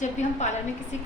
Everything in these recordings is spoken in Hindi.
जब भी हम पार्लर में किसी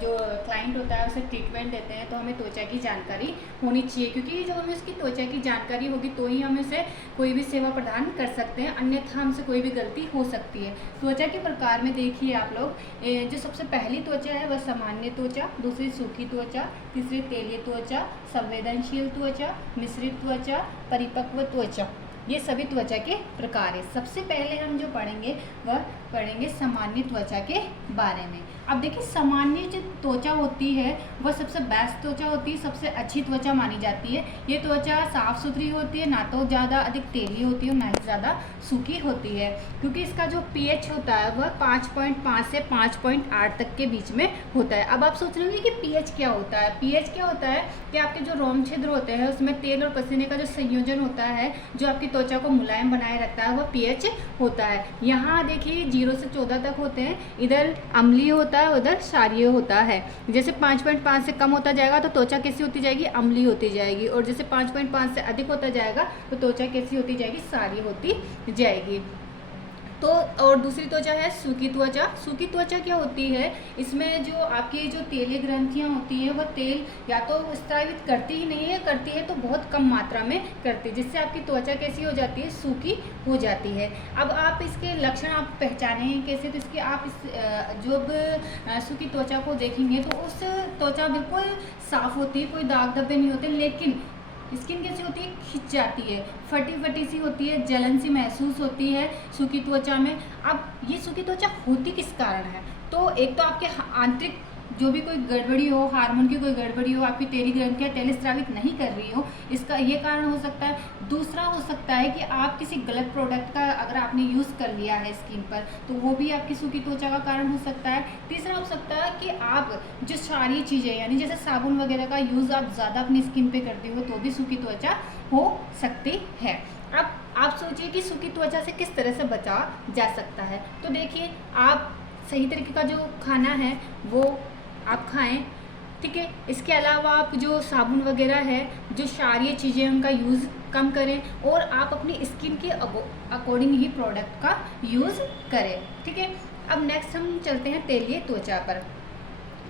जो क्लाइंट होता है उसे ट्रीटमेंट देते हैं तो हमें त्वचा की जानकारी होनी चाहिए, क्योंकि जब हमें उसकी त्वचा की जानकारी होगी तो ही हम उसे कोई भी सेवा प्रदान कर सकते हैं, अन्यथा हमसे कोई भी गलती हो सकती है। त्वचा के प्रकार में देखिए आप लोग, जो सबसे पहली त्वचा है वह सामान्य त्वचा, दूसरी सूखी त्वचा, तीसरी तेलीय त्वचा, संवेदनशील त्वचा, मिश्रित त्वचा, परिपक्व त्वचा, ये सभी त्वचा के प्रकार है। सबसे पहले हम जो पढ़ेंगे वह पढ़ेंगे सामान्य त्वचा के बारे में। अब देखिए, सामान्य जो त्वचा होती है वह सबसे बेस्ट त्वचा होती है, सबसे अच्छी त्वचा मानी जाती है। ये त्वचा साफ सुथरी होती है, ना तो ज़्यादा अधिक तेली होती है और ना ही ज़्यादा सूखी होती है, क्योंकि इसका जो pH होता है वह 5.5 से 5.8 तक के बीच में होता है। अब आप सोच रहे होंगे कि pH क्या होता है। pH क्या होता है कि आपके जो रोम छिद्र होते हैं उसमें तेल और पसीने का जो संयोजन होता है, जो आपकी त्वचा को मुलायम बनाए रखता है, वह pH होता है। यहाँ देखिए 0 से 14 तक होते हैं, इधर अम्लीय होता है, उधर क्षारीय होता है। जैसे 5.5 से कम होता जाएगा तो त्वचा कैसी होती जाएगी, अम्लीय होती जाएगी, और जैसे 5.5 से अधिक होता जाएगा तो त्वचा कैसी होती जाएगी, क्षारीय होती जाएगी। तो और दूसरी त्वचा है सूखी त्वचा। सूखी त्वचा क्या होती है, इसमें जो आपकी जो तेलीय ग्रंथियां होती हैं वह तेल या तो स्रावित करती ही नहीं है, करती है तो बहुत कम मात्रा में करती है, जिससे आपकी त्वचा कैसी हो जाती है, सूखी हो जाती है। अब आप इसके लक्षण आप पहचानें कैसे, तो इसके आप जब सूखी त्वचा को देखेंगे तो उस त्वचा बिल्कुल साफ होती है, कोई दाग धब्बे नहीं होते, लेकिन स्किन कैसी होती है, खिंच जाती है, फटी फटी सी होती है, जलन सी महसूस होती है सूखी त्वचा में। अब ये सूखी त्वचा होती किस कारण है, तो एक तो आपके आंतरिक जो भी कोई गड़बड़ी हो, हार्मोन की कोई गड़बड़ी हो, आपकी तेली ग्रंथियाँ तेल स्रावित नहीं कर रही हो, इसका ये कारण हो सकता है। दूसरा हो सकता है कि आप किसी गलत प्रोडक्ट का अगर आपने यूज़ कर लिया है स्किन पर, तो वो भी आपकी सूखी त्वचा का कारण हो सकता है। तीसरा हो सकता है कि आप जो सारी चीज़ें यानी जैसे साबुन वगैरह का यूज़ आप ज़्यादा अपनी स्किन पे करते हो तो भी सूखी त्वचा हो सकती है। अब आप सोचिए कि सूखी त्वचा से किस तरह से बचा जा सकता है। तो देखिए, आप सही तरीके का जो खाना है वो आप खाएं, ठीक है। इसके अलावा आप जो साबुन वगैरह है, जो क्षारीय चीज़ें उनका यूज़ कम करें, और आप अपनी स्किन के अकॉर्डिंग ही प्रोडक्ट का यूज़ करें, ठीक है। अब नेक्स्ट हम चलते हैं तेलीय त्वचा पर।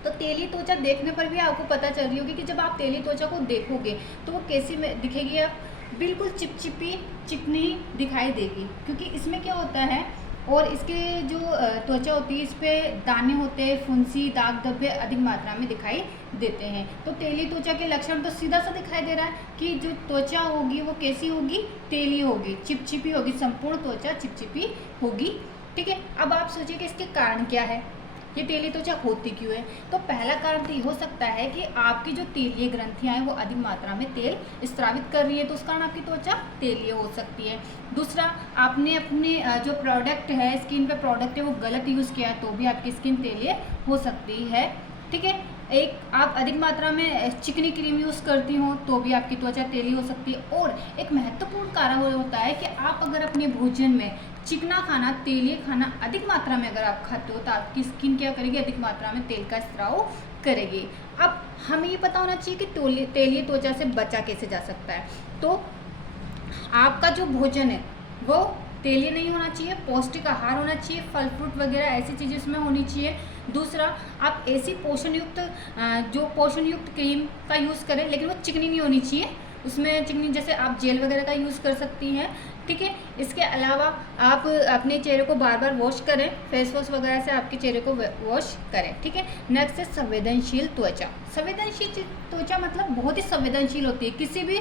तो तेलीय त्वचा देखने पर भी आपको पता चल रही होगी कि जब आप तेलीय त्वचा को देखोगे तो वो कैसी में दिखेगी, आप बिल्कुल चिपचिपी चिकनी दिखाई देगी, क्योंकि इसमें क्या होता है, और इसके जो त्वचा होती है इस पर दाने होते हैं, फुंसी, दाग धब्बे अधिक मात्रा में दिखाई देते हैं। तो तेलीय त्वचा के लक्षण तो सीधा सा दिखाई दे रहा है कि जो त्वचा होगी वो कैसी होगी, तेलीय होगी, चिपचिपी होगी, संपूर्ण त्वचा चिपचिपी होगी, ठीक है। अब आप सोचिए कि इसके कारण क्या है, ये तेलीय त्वचा होती क्यों है। तो पहला कारण तो ये हो सकता है कि आपकी जो तेलीय ग्रंथियां हैं वो अधिक मात्रा में तेल स्रावित कर रही है, तो उस कारण आपकी त्वचा तेलीय हो सकती है। दूसरा, आपने अपने जो प्रोडक्ट है, स्किन पे प्रोडक्ट है, वो गलत यूज़ किया है तो भी आपकी स्किन तेलीय हो सकती है, ठीक है। एक आप अधिक मात्रा में चिकनी क्रीम यूज़ करती हो तो भी आपकी त्वचा तेली हो सकती है। और एक महत्वपूर्ण कारण होता है कि आप अगर अपने भोजन में चिकना खाना, तेलीय खाना अधिक मात्रा में अगर आप खाते हो तो आपकी स्किन क्या करेगी, अधिक मात्रा में तेल का स्राव करेगी। अब हमें ये पता होना चाहिए कि तेलीय त्वचा से बचा कैसे जा सकता है। तो आपका जो भोजन है वो तेलीय नहीं होना चाहिए, पौष्टिक आहार होना चाहिए, फल फ्रूट वगैरह ऐसी चीज़ें उसमें होनी चाहिए। दूसरा, आप ऐसी पोषण युक्त क्रीम का यूज़ करें, लेकिन वो चिकनी नहीं होनी चाहिए, उसमें चिकनी जैसे आप जेल वगैरह का यूज़ कर सकती हैं, ठीक है। इसके अलावा आप अपने चेहरे को बार बार वॉश करें, फेस वॉश वगैरह से आपके चेहरे को वॉश करें, ठीक है। नेक्स्ट है संवेदनशील त्वचा। संवेदनशील त्वचा मतलब बहुत ही संवेदनशील होती है, किसी भी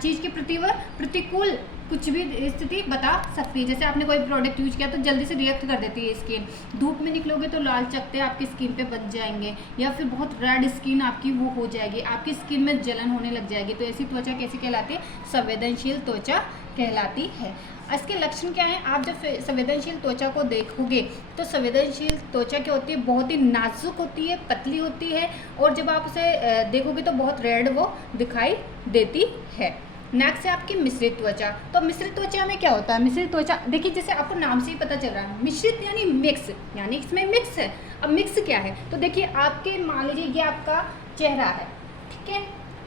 चीज़ के प्रति वह प्रतिकूल कुछ भी स्थिति बता सकती है। जैसे आपने कोई प्रोडक्ट यूज किया तो जल्दी से रिएक्ट कर देती है स्किन, धूप में निकलोगे तो लाल चकत्ते आपकी स्किन पे बन जाएंगे, या फिर बहुत रेड स्किन आपकी वो हो जाएगी, आपकी स्किन में जलन होने लग जाएगी। तो ऐसी त्वचा कैसी कहलाती है, संवेदनशील त्वचा कहलाती है। इसके लक्षण क्या हैं, आप जब संवेदनशील त्वचा को देखोगे तो संवेदनशील त्वचा क्या होती है, बहुत ही नाजुक होती है, पतली होती है, और जब आप उसे देखोगे तो बहुत रेड वो दिखाई देती है। नेक्स्ट है आपकी मिश्रित त्वचा। तो मिश्रित त्वचा में क्या होता है, मिश्रित त्वचा देखिए जैसे आपको नाम से ही पता चल रहा है, मिश्रित यानी मिक्स, यानी इसमें मिक्स है। अब मिक्स क्या है, तो देखिए आपके मान लीजिए ये आपका चेहरा है, ठीक है,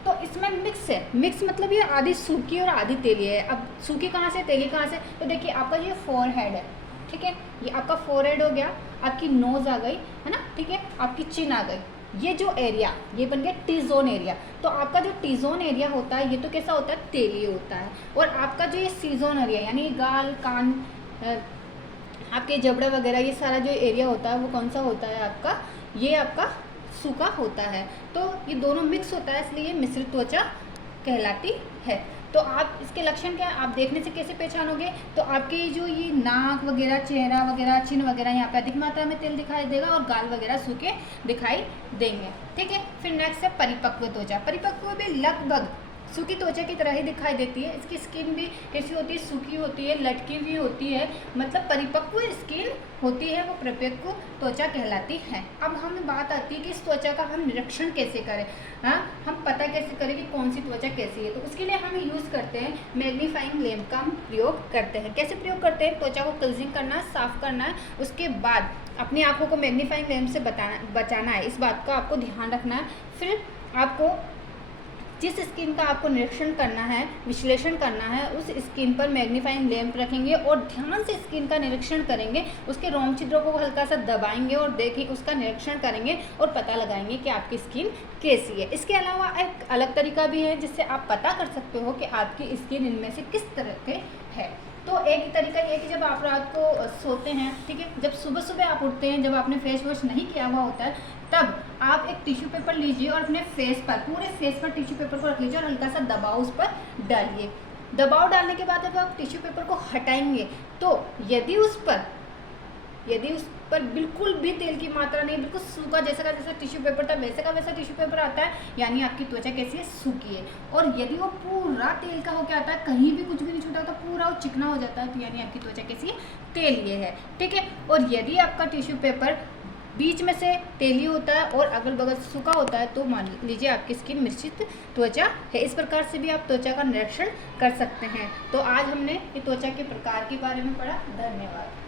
तो इसमें मिक्स है। मिक्स मतलब ये आधी सूखी और आधी तेली है। अब सूखी कहाँ से, तेली कहाँ से, तो देखिए आपका ये फोरहेड है, ठीक है। ये आपका फोरहेड हो गया, आपकी नोज आ गई, है ना, ठीक है, आपकी चिन आ गई। ये जो एरिया, ये बन गया टी जोन एरिया। तो आपका जो टी जोन एरिया होता है, ये तो कैसा होता है, तेली होता है। और आपका जो ये सी जोन एरिया, यानी गाल, कान, आपके जबड़े वगैरह, ये सारा जो एरिया होता है वो कौन सा होता है आपका, ये आपका सूखा होता है। तो ये दोनों मिक्स होता है, इसलिए मिश्रित त्वचा कहलाती है। तो आप इसके लक्षण क्या है, आप देखने से कैसे पहचानोगे, तो आपके जो ये नाक वगैरह, चेहरा वगैरह, चिन वगैरह, यहाँ पे अधिक मात्रा में तेल दिखाई देगा और गाल वगैरह सूखे दिखाई देंगे, ठीक है। फिर नेक्स्ट है परिपक्व त्वचा। परिपक्व भी लगभग सूखी त्वचा की तरह ही दिखाई देती है। इसकी स्किन भी कैसी होती है, सूखी होती है, लटकी हुई होती है, मतलब परिपक्व स्किन होती है, वो परिपक्व त्वचा कहलाती है। अब हमें बात आती है कि इस त्वचा का हम निरीक्षण कैसे करें, हाँ, हम पता कैसे करें कि कौन सी त्वचा कैसी है। तो उसके लिए हम यूज़ करते हैं मैग्नीफाइंग लैंप का हम प्रयोग करते हैं। कैसे प्रयोग करते हैं, त्वचा को क्लींजिंग करना है, साफ करना है, उसके बाद अपनी आँखों को मैग्नीफाइंग लैंप से बचाना है, इस बात का आपको ध्यान रखना है। फिर आपको जिस स्किन का आपको निरीक्षण करना है, विश्लेषण करना है, उस स्किन पर मैग्नीफाइंग लैंप रखेंगे और ध्यान से स्किन का निरीक्षण करेंगे, उसके रोम छिद्रों को हल्का सा दबाएंगे और देखें, उसका निरीक्षण करेंगे और पता लगाएंगे कि आपकी स्किन कैसी है। इसके अलावा एक अलग तरीका भी है जिससे आप पता कर सकते हो कि आपकी स्किन इनमें से किस तरह के है। तो एक तरीका ये है कि जब आप रात को सोते हैं, ठीक है, जब सुबह सुबह आप उठते हैं, जब आपने फेस वॉश नहीं किया हुआ होता है, तब आप एक टिश्यू पेपर लीजिए और अपने फेस पर, पूरे फेस पर टिश्यू पेपर को रख लीजिए और हल्का सा दबाव उस पर डालिए। दबाव डालने के बाद जब आप टिश्यू पेपर को हटाएंगे, तो यदि उस पर बिल्कुल भी तेल की मात्रा नहीं, बिल्कुल सूखा जैसा का जैसा टिश्यू पेपर था वैसे का वैसा टिश्यू पेपर आता है, यानी आपकी त्वचा कैसी है, सूखी है। और यदि वो पूरा तेल का होकर आता है, कहीं भी कुछ भी नहीं छूटा, तो पूरा वो चिकना हो जाता है, तो यानी आपकी त्वचा कैसी है, तेलीय है, ठीक है। और यदि आपका टिश्यू पेपर बीच में से तेली होता है और अगल बगल से सूखा होता है, तो मान लीजिए आपकी स्किन मिश्रित त्वचा है। इस प्रकार से भी आप त्वचा का निरीक्षण कर सकते हैं। तो आज हमने ये त्वचा के प्रकार के बारे में पढ़ा। धन्यवाद।